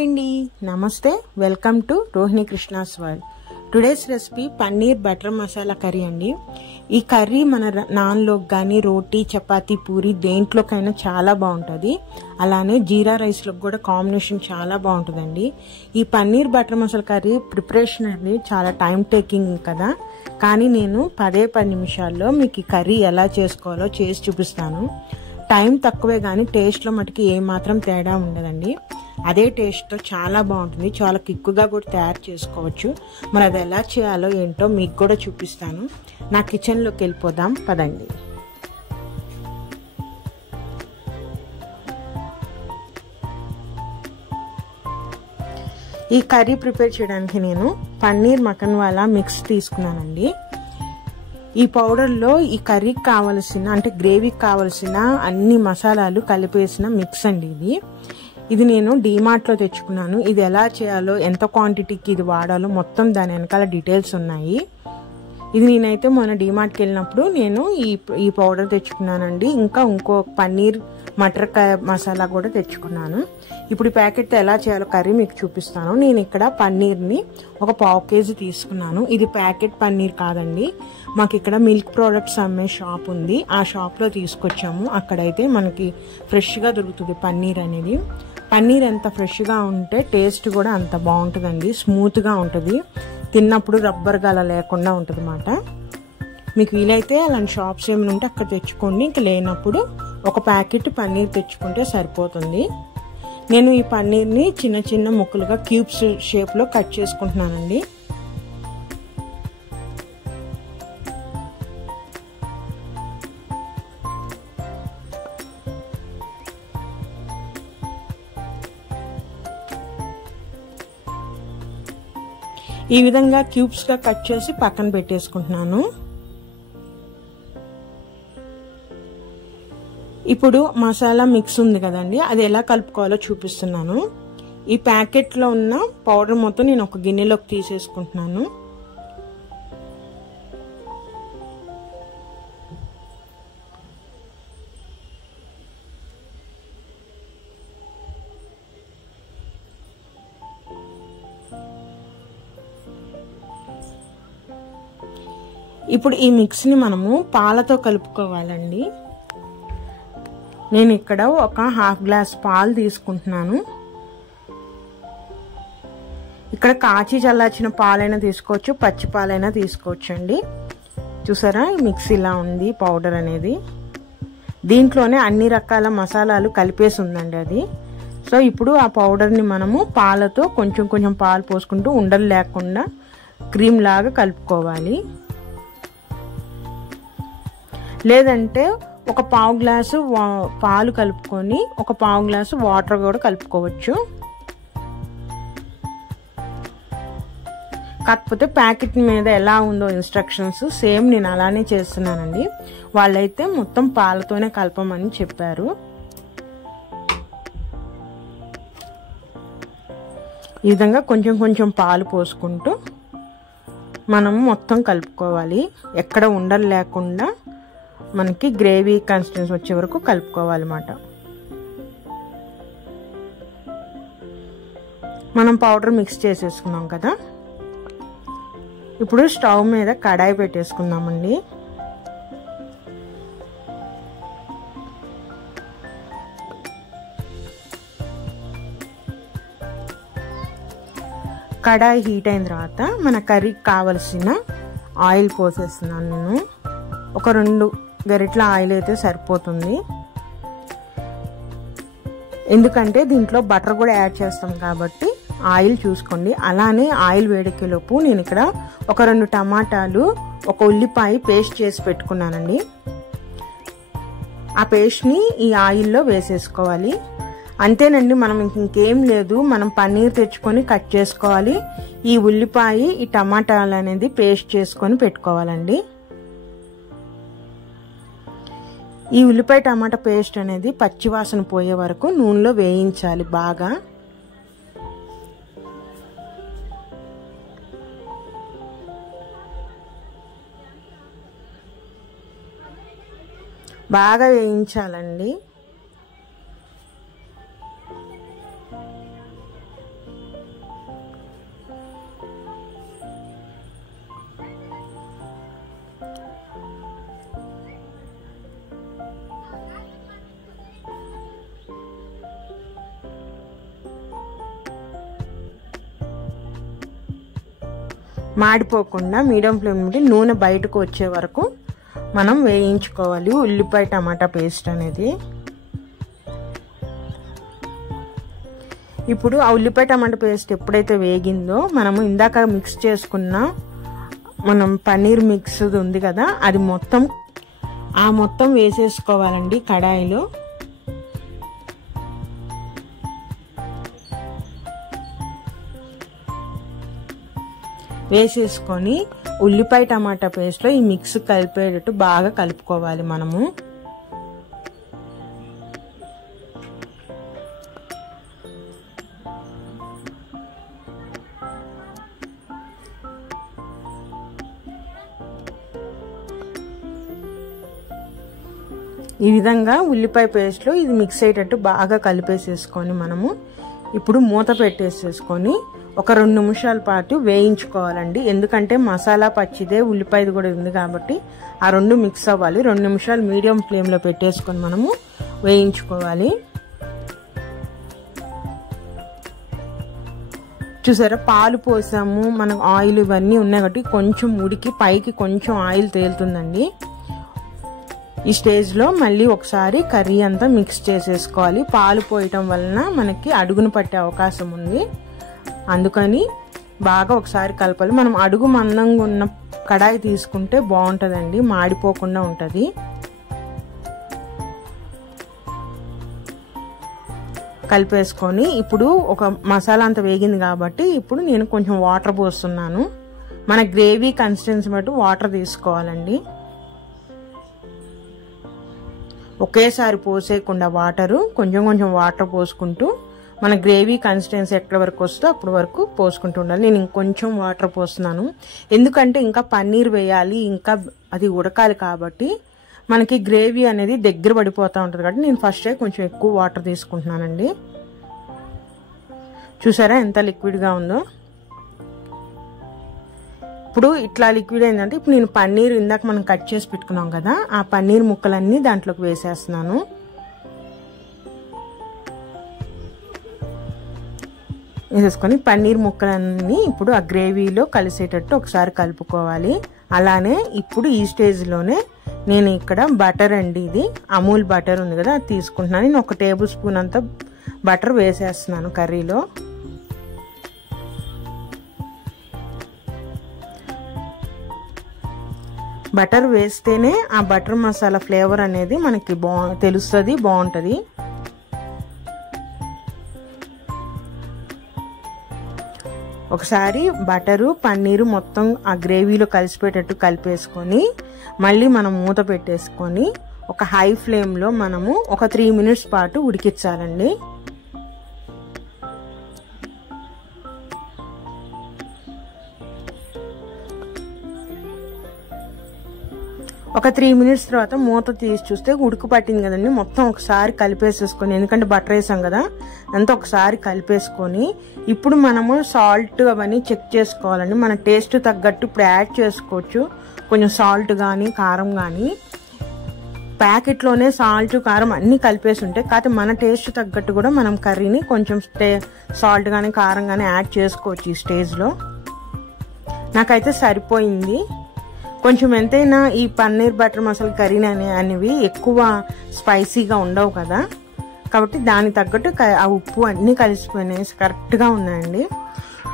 Hi అండి, నమస్తే. Welcome to Rohini Krishna's world. Today's recipe paneer butter masala curry అండి. ఈ కర్రీ మన నాన్లోకి కానీ రోటీ, చపాతీ, పూరి దేంట్లోకైనా చాలా బాగుంటుంది. అలానే జీరా రైస్లోకి కూడా కాంబినేషన్ చాలా బాగుంటుందండి. ఈ paneer butter masala curry preparation అనేది చాలా టైం టేకింగ్ కదా, కానీ నేను 10 నిమిషాల్లో మీకు ఈ కర్రీ ఎలా చేసుకోవాలో చేసి చూపిస్తాను. టైం తక్కువే కానీ టేస్ట్లో మటుకు ఏమాత్రం తేడా ఉండదండి. అదే టేస్ట్తో చాలా బాగుంటుంది. చాలా క్విక్గా కూడా తయారు చేసుకోవచ్చు. మరి అది ఎలా చేయాలో ఏంటో మీకు కూడా చూపిస్తాను. నా కిచెన్లోకి వెళ్ళిపోదాం పదండి. ఈ కర్రీ ప్రిపేర్ చేయడానికి నేను పన్నీర్ మక్కన్ వాలా మిక్స్ తీసుకున్నానండి. ఈ పౌడర్లో ఈ కర్రీకి కావలసిన అంటే గ్రేవీకి కావలసిన అన్ని మసాలాలు కలిపేసిన మిక్స్ అండి ఇది నేను డీమార్ట్లో తెచ్చుకున్నాను. ఇది ఎలా చేయాలో, ఎంత క్వాంటిటీకి ఇది వాడాలో మొత్తం దాని వెనకాల డీటెయిల్స్ ఉన్నాయి. ఇది నేనైతే మొన్న డీమార్ట్కి వెళ్ళినప్పుడు నేను ఈ పౌడర్ తెచ్చుకున్నానండి. ఇంకా ఇంకో పన్నీర్ మటర్ మసాలా కూడా తెచ్చుకున్నాను. ఇప్పుడు ఈ ప్యాకెట్తో ఎలా చేయాలో కర్రీ మీకు చూపిస్తాను. నేను ఇక్కడ పన్నీర్ని ఒక 1/2 కేజీ తీసుకున్నాను. ఇది ప్యాకెట్ పన్నీర్ కాదండి. మాకు ఇక్కడ మిల్క్ ప్రోడక్ట్స్ అమ్మే షాప్ ఉంది. ఆ షాప్లో తీసుకొచ్చాము. అక్కడైతే మనకి ఫ్రెష్గా దొరుకుతుంది పన్నీర్ అనేది. పన్నీర్ ఎంత ఫ్రెష్గా ఉంటే టేస్ట్ కూడా అంత బాగుంటుందండి. స్మూత్గా ఉంటుంది, తిన్నప్పుడు రబ్బర్ గల లేకుండా ఉంటుంది అన్నమాట. మీకు వీలైతే అలాంటి షాప్స్ ఏమైనా ఉంటే అక్కడ తెచ్చుకోండి. ఇంకా లేనప్పుడు ఒక ప్యాకెట్ పన్నీర్ తెచ్చుకుంటే సరిపోతుంది. నేను ఈ పన్నీర్ని చిన్న చిన్న ముక్కలుగా క్యూబ్స్ షేప్లో కట్ చేసుకుంటున్నానండి. ఈ విధంగా క్యూబ్స్గా కట్ చేసి పక్కన పెట్టేసుకుంటున్నాను. ఇప్పుడు మసాలా మిక్స్ ఉంది కదండి, అది ఎలా కలుపుకోవాలో చూపిస్తున్నాను. ఈ ప్యాకెట్లో ఉన్న పౌడర్ మొత్తం నేను ఒక గిన్నెలోకి తీసేసుకుంటున్నాను. ఇప్పుడు ఈ మిక్స్ని మనము పాలతో కలుపుకోవాలండి. నేను ఇక్కడ ఒక 1/2 గ్లాస్ పాలు తీసుకుంటున్నాను. ఇక్కడ కాచి చల్లార్చిన పాలైనా తీసుకోవచ్చు, పచ్చి పాలైనా తీసుకోవచ్చు అండి. చూసారా, ఈ మిక్స్ ఇలా ఉంది పౌడర్ అనేది. దీంట్లోనే అన్ని రకాల మసాలాలు కలిపేసి ఉందండి అది. సో ఇప్పుడు ఆ పౌడర్ని మనము పాలతో కొంచెం కొంచెం పాలు పోసుకుంటూ ఉండలు లేకుండా క్రీమ్ లాగా కలుపుకోవాలి. లేదంటే ఒక 1/2 గ్లాసు పాలు కలుపుకొని ఒక 1/2 గ్లాసు వాటర్ కూడా కలుపుకోవచ్చు. కాకపోతే ప్యాకెట్ మీద ఎలా ఉందో ఇన్స్ట్రక్షన్స్ సేమ్ నేను అలానే చేస్తున్నానండి. వాళ్ళైతే మొత్తం పాలతోనే కలపమని చెప్పారు. ఈ విధంగా కొంచెం కొంచెం పాలు పోసుకుంటూ మనం మొత్తం కలుపుకోవాలి. ఎక్కడ ఉండలు లేకుండా మనకి గ్రేవీ కన్సిస్టెన్సీ వచ్చే వరకు కలుపుకోవాలన్నమాట. మనం పౌడర్ మిక్స్ చేసేసుకున్నాం కదా. ఇప్పుడు స్టవ్ మీద కడాయి పెట్టేసుకుందామండి. కడాయి హీట్ అయిన తర్వాత మన కర్రీకి కావలసిన ఆయిల్ పోసేస్తున్నాను నేను. ఒక 2 గరిటెల ఆయిల్ అయితే సరిపోతుంది. ఎందుకంటే దీంట్లో బటర్ కూడా యాడ్ చేస్తాం కాబట్టి ఆయిల్ చూసుకోండి. అలానే ఆయిల్ వేడెక్కేలోపు నేను ఇక్కడ ఒక 2 టమాటాలు, ఒక ఉల్లిపాయ పేస్ట్ చేసి పెట్టుకున్నానండి. ఆ పేస్ట్ని ఈ ఆయిల్లో వేసేసుకోవాలి. అంతేనండి, మనం ఇంకేం లేదు. మనం పన్నీర్ తెచ్చుకొని కట్ చేసుకోవాలి. ఈ ఉల్లిపాయ, ఈ టమాటాలు అనేది పేస్ట్ చేసుకొని పెట్టుకోవాలండి. ఈ ఉల్లిపాయ టమాటా పేస్ట్ అనేది పచ్చివాసన పోయే వరకు నూనెలో వేయించాలి బాగా. బాగా వేయించాలండి. మాడిపోకుండా మీడియం ఫ్లేమ్ నుండి నూనె బయటకు వచ్చే వరకు మనం వేయించుకోవాలి ఉల్లిపాయ టమాటా పేస్ట్ అనేది. ఇప్పుడు ఆ ఉల్లిపాయ టమాటా పేస్ట్ ఎప్పుడైతే వేగిందో మనము ఇందాక మిక్స్ చేసుకున్న మనం పన్నీర్ మిక్స్ ఉంది కదా, అది మొత్తం వేసేసుకోవాలండి కడాయిలో. వేసేసుకొని ఉల్లిపాయ టమాటా పేస్ట్లో ఈ మిక్స్ కలిపేటట్టు బాగా కలుపుకోవాలి మనము. ఈ విధంగా ఉల్లిపాయ పేస్ట్లో ఇది మిక్స్ అయ్యేటట్టు బాగా కలిపేసేసుకొని మనము ఇప్పుడు మూత పెట్టేసేసుకొని ఒక 2 నిమిషాల పాటు వేయించుకోవాలండి. ఎందుకంటే మసాలా పచ్చిదే, ఉల్లిపాయది కూడా ఉంది కాబట్టి ఆ 2 మిక్స్ అవ్వాలి. 2 నిమిషాలు మీడియం ఫ్లేమ్లో పెట్టేసుకొని మనము వేయించుకోవాలి. చూసారా, పాలు పోసాము, మనకు ఆయిల్ ఇవన్నీ ఉన్నాయి కాబట్టి కొంచెం ఉడికి పైకి కొంచెం ఆయిల్ తేలుతుందండి. ఈ స్టేజ్లో మళ్ళీ ఒకసారి కర్రీ అంతా మిక్స్ చేసేసుకోవాలి. పాలు పోయటం వలన మనకి అడుగును పట్టే అవకాశం ఉంది, అందుకని బాగా ఒకసారి కలపాలి. మనం అడుగు మందంగా ఉన్న కడాయి తీసుకుంటే బాగుంటుందండి, మాడిపోకుండా ఉంటుంది. కలిపేసుకొని ఇప్పుడు ఒక మసాలా అంతా వేగింది కాబట్టి ఇప్పుడు నేను కొంచెం వాటర్ పోస్తున్నాను. మన గ్రేవీ కన్సిస్టెన్సీ బట్టి వాటర్ తీసుకోవాలండి. ఒకేసారి పోసేయకుండా వాటరు కొంచెం కొంచెం వాటర్ పోసుకుంటూ మన గ్రేవీ కన్సిస్టెన్సీ ఎక్కడ వరకు వస్తుందో అప్పటి వరకు పోసుకుంటూ ఉండాలి. నేను ఇంకొంచెం వాటర్ పోస్తున్నాను, ఎందుకంటే ఇంకా పన్నీర్ వేయాలి, ఇంకా అది ఉడకాలి కాబట్టి మనకి గ్రేవీ అనేది దగ్గర పడిపోతూ ఉంటుంది కాబట్టి నేను ఫస్టే కొంచెం ఎక్కువ వాటర్ తీసుకుంటున్నానండి. చూసారా ఎంత లిక్విడ్గా ఉందో. ఇప్పుడు ఇట్లా లిక్విడ్ అయిందంటే ఇప్పుడు నేను పన్నీర్ ఇందాక మనం కట్ చేసి పెట్టుకున్నాం కదా, ఆ పన్నీర్ ముక్కలన్నీ దాంట్లోకి వేసేస్తున్నాను. వేసేసుకొని పన్నీర్ ముక్కలన్నీ ఇప్పుడు ఆ గ్రేవీలో కలిసేటట్టు ఒకసారి కలుపుకోవాలి. అలానే ఇప్పుడు ఈ స్టేజ్లోనే నేను ఇక్కడ బటర్ అండి, ఇది అమూల్ బటర్ ఉంది కదా అది తీసుకుంటున్నాను. నేను 1 టేబుల్ స్పూన్ అంతా బటర్ వేసేస్తున్నాను కర్రీలో. బటర్ వేస్తేనే ఆ బటర్ మసాలా ఫ్లేవర్ అనేది మనకి తెలుస్తుంది, బాగుంటుంది. ఒకసారి బటరు పన్నీరు మొత్తం ఆ గ్రేవీలో కలిసిపోయేటట్టు కలిపేసుకొని మళ్ళీ మనం మూత పెట్టేసుకొని ఒక హై ఫ్లేమ్లో మనము ఒక 3 మినిట్స్ పాటు ఉడికించాలండి. ఒక 3 మినిట్స్ తర్వాత మూత తీసి చూస్తే ఉడుకు పట్టింది కదండి. మొత్తం ఒకసారి కలిపేసేసుకొని, ఎందుకంటే బటర్ వేసాం కదా, అంతా ఒకసారి కలిపేసుకొని ఇప్పుడు మనము సాల్ట్ అవన్నీ చెక్ చేసుకోవాలండి. మన టేస్ట్ తగ్గట్టు ఇప్పుడు యాడ్ చేసుకోవచ్చు, కొంచెం సాల్ట్ కానీ కారం కానీ. ప్యాకెట్లోనే సాల్ట్ కారం అన్నీ కలిపేసి ఉంటాయి, కాకపోతే మన టేస్ట్ తగ్గట్టు కూడా మనం కర్రీని కొంచెం సాల్ట్ కానీ కారం కానీ యాడ్ చేసుకోవచ్చు ఈ స్టేజ్లో. నాకైతే సరిపోయింది. కొంచెం ఎంతైనా ఈ పన్నీర్ బటర్ మసాలా కర్రీ అనేవి ఎక్కువ స్పైసీగా ఉండవు కదా, కాబట్టి దానికి తగ్గట్టు ఆ ఉప్పు అన్నీ కలిసిపోయినాయి, కరెక్ట్గా ఉన్నాయండి.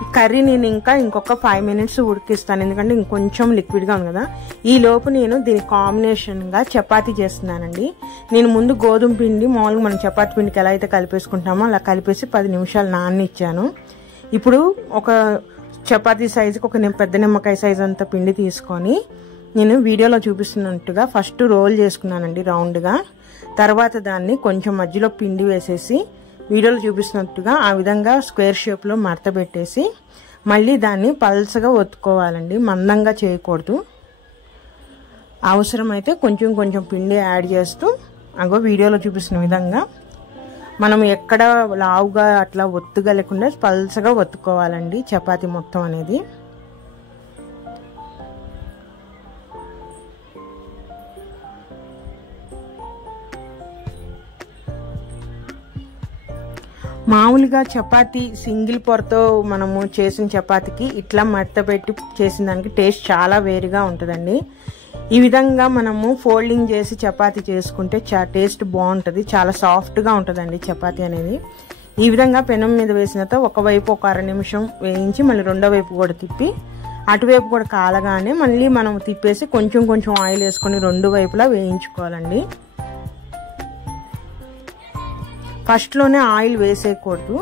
ఈ కర్రీ నేను ఇంకొక 5 మినిట్స్ ఉడికిస్తాను, ఎందుకంటే ఇంకొంచెం లిక్విడ్గా ఉంది కదా. ఈ లోపు నేను దీని కాంబినేషన్గా చపాతీ చేస్తున్నానండి. నేను ముందు గోధుమ పిండి మామూలుగా మనం చపాతీ పిండికి ఎలా అయితే కలిపేసుకుంటామో అలా కలిపేసి 10 నిమిషాలు నాననిచ్చాను. ఇప్పుడు ఒక చపాతీ సైజుకి ఒక పెద్ద నిమ్మకాయ సైజు అంత పిండి తీసుకొని నేను వీడియోలో చూపిస్తున్నట్టుగా ఫస్ట్ రోల్ చేసుకున్నానండి రౌండ్గా. తర్వాత దాన్ని కొంచెం మధ్యలో పిండి వేసేసి వీడియోలో చూపిస్తున్నట్టుగా ఆ విధంగా స్క్వేర్ షేప్లో మడత పెట్టేసి మళ్ళీ దాన్ని పల్చగా ఒత్తుకోవాలండి, మందంగా చేయకూడదు. అవసరమైతే కొంచెం కొంచెం పిండి యాడ్ చేస్తూ అగో వీడియోలో చూపిస్తున్న విధంగా మనం ఎక్కడ లావుగా అట్లా ఒత్తుగా లేకుండా పల్చగా ఒత్తుకోవాలండి చపాతీ మొత్తం అనేది. మామూలుగా చపాతీ సింగిల్ పొరతో మనము చేసిన చపాతీకి ఇట్లా మడత పెట్టి చేసిన దానికి టేస్ట్ చాలా వేరుగా ఉంటుందండి. ఈ విధంగా మనము ఫోల్డింగ్ చేసి చపాతీ చేసుకుంటే టేస్ట్ బాగుంటుంది, చాలా సాఫ్ట్గా ఉంటుందండి చపాతీ అనేది. ఈ విధంగా పెనం మీద వేసిన తర్వాత ఒకవైపు ఒక అర నిమిషం వేయించి మళ్ళీ రెండో వైపు కూడా తిప్పి అటువైపు కూడా కాలగానే మళ్ళీ మనం తిప్పేసి కొంచెం కొంచెం ఆయిల్ వేసుకొని రెండు వైపులా వేయించుకోవాలండి. ఫస్ట్లోనే ఆయిల్ వేసేయకూడదు.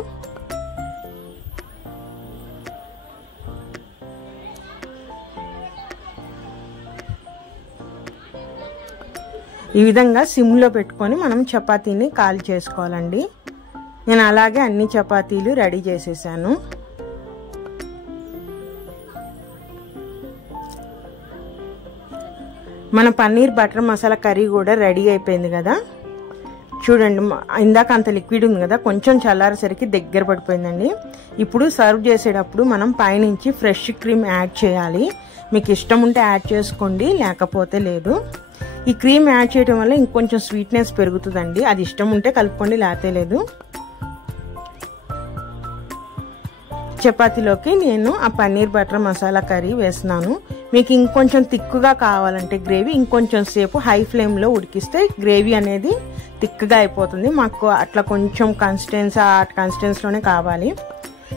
ఈ విధంగా సిమ్లో పెట్టుకొని మనం చపాతీని కాల్ చేసుకోవాలండి. నేను అలాగే అన్ని చపాతీలు రెడీ చేసేసాను. మన పన్నీర్ బటర్ మసాలా కర్రీ కూడా రెడీ అయిపోయింది కదా. చూడండి, ఇందాక అంత లిక్విడ్ ఉంది కదా, కొంచెం చల్లారేసరికి దగ్గర పడిపోయిందండి. ఇప్పుడు సర్వ్ చేసేటప్పుడు మనం పైనుంచి ఫ్రెష్ క్రీమ్ యాడ్ చేయాలి. మీకు ఇష్టం ఉంటే యాడ్ చేసుకోండి, లేకపోతే లేదు. ఈ క్రీమ్ యాడ్ చేయడం వల్ల ఇంకొంచెం స్వీట్నెస్ పెరుగుతుందండి. అది ఇష్టం ఉంటే కలుపుకోండి, లేకపోతే లేదు. చపాతీలోకి నేను ఆ పన్నీర్ బటర్ మసాలా కర్రీ వేస్తున్నాను. మీకు ఇంకొంచెం తిక్కుగా కావాలంటే గ్రేవీ ఇంకొంచెం సేపు హై ఫ్లేమ్లో ఉడికిస్తే గ్రేవీ అనేది తిక్కుగా అయిపోతుంది. మాకు అట్లా కొంచెం కన్సిస్టెన్సీలోనే కావాలి.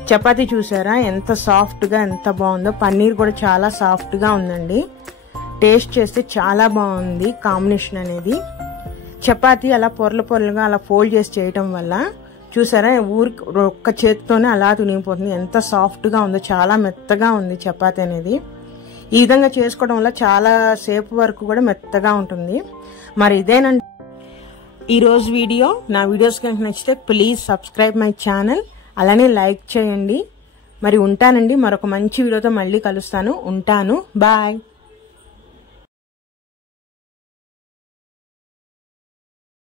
చపాతీ చూసారా ఎంత సాఫ్ట్గా, ఎంత బాగుందో. పన్నీర్ కూడా చాలా సాఫ్ట్గా ఉందండి. టేస్ట్ చేస్తే చాలా బాగుంది కాంబినేషన్ అనేది. చపాతీ అలా పొరలు పొరలుగా అలా ఫోల్డ్ చేసి చేయటం వల్ల చూసారా ఊరికి ఒక్క చేతితోనే అలా తునిగిపోతుంది. ఎంత సాఫ్ట్గా ఉందో, చాలా మెత్తగా ఉంది చపాతీ అనేది. ఈ విధంగా చేసుకోవడం వల్ల చాలా సేపు వరకు కూడా మెత్తగా ఉంటుంది. మరి ఇదేనండి ఈరోజు వీడియో. నా వీడియోస్ కనుక నచ్చితే ప్లీజ్ సబ్స్క్రైబ్ మై ఛానల్, అలానే లైక్ చేయండి. మరి ఉంటానండి, మరొక మంచి వీడియోతో మళ్ళీ కలుస్తాను. ఉంటాను, బాయ్.